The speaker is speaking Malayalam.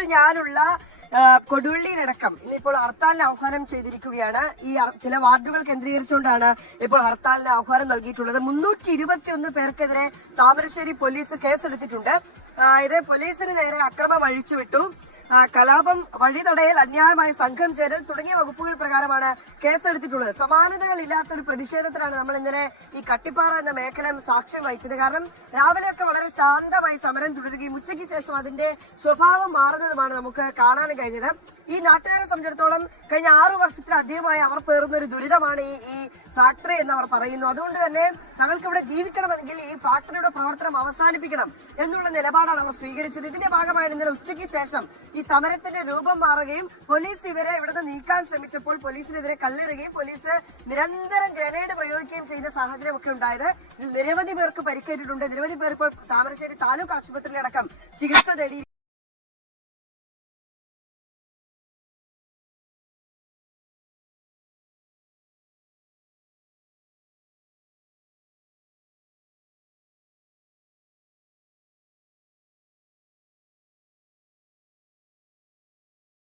ഇപ്പോൾ ഞാനുള്ള കൊടുവള്ളിയിലടക്കം ഇന്നിപ്പോൾ ഹർത്താലിന് ആഹ്വാനം ചെയ്തിരിക്കുകയാണ്. ഈ ചില വാർഡുകൾ കേന്ദ്രീകരിച്ചുകൊണ്ടാണ് ഇപ്പോൾ ഹർത്താലിന് ആഹ്വാനം നൽകിയിട്ടുള്ളത്. 321 പേർക്കെതിരെ താമരശ്ശേരി പോലീസ് കേസെടുത്തിട്ടുണ്ട്. ഇത് പോലീസിന് നേരെ അക്രമം അഴിച്ചുവിട്ടു, കലാപം, വഴി തടയൽ, അന്യായമായ സംഘം ചേരൽ തുടങ്ങിയ വകുപ്പുകൾ പ്രകാരമാണ് കേസെടുത്തിട്ടുള്ളത്. സമാനതകളില്ലാത്തൊരു പ്രതിഷേധത്തിനാണ് നമ്മൾ ഇന്നലെ ഈ കട്ടിപ്പാറ എന്ന മേഖല സാക്ഷ്യം വഹിച്ചത്. കാരണം രാവിലെയൊക്കെ വളരെ ശാന്തമായി സമരം തുടരുകയും ഉച്ചയ്ക്ക് ശേഷം അതിന്റെ സ്വഭാവം മാറുന്നതുമാണ് നമുക്ക് കാണാൻ കഴിഞ്ഞത്. ഈ നാട്ടുകാരെ സംബന്ധിച്ചിടത്തോളം കഴിഞ്ഞ 6 വർഷത്തിലധികമായി അവർ പേറുന്ന ഒരു ദുരിതമാണ് ഈ ഫാക്ടറി എന്ന് അവർ പറയുന്നു. അതുകൊണ്ട് തന്നെ തങ്ങൾക്ക് ഇവിടെ ജീവിക്കണമെങ്കിൽ ഈ ഫാക്ടറിയുടെ പ്രവർത്തനം അവസാനിപ്പിക്കണം എന്നുള്ള നിലപാടാണ് അവർ സ്വീകരിച്ചത്. ഇതിന്റെ ഭാഗമായി ഇന്നലെ ഉച്ചയ്ക്ക് ശേഷം ഈ സമരത്തിന്റെ രൂപം മാറുകയും പോലീസ് ഇവരെ ഇവിടുന്ന് നീക്കാൻ ശ്രമിച്ചപ്പോൾ പോലീസിനെതിരെ കല്ലെറിയുകയും പോലീസ് നിരന്തരം ഗ്രനേഡ് പ്രയോഗിക്കുകയും ചെയ്യുന്ന സാഹചര്യമൊക്കെ ഉണ്ടായത്. ഇതിൽ നിരവധി പേർക്ക് പരിക്കേറ്റിട്ടുണ്ട്. നിരവധി പേർ ഇപ്പോൾ താമരശ്ശേരി താലൂക്ക് ആശുപത്രിയിലടക്കം ചികിത്സ തേടി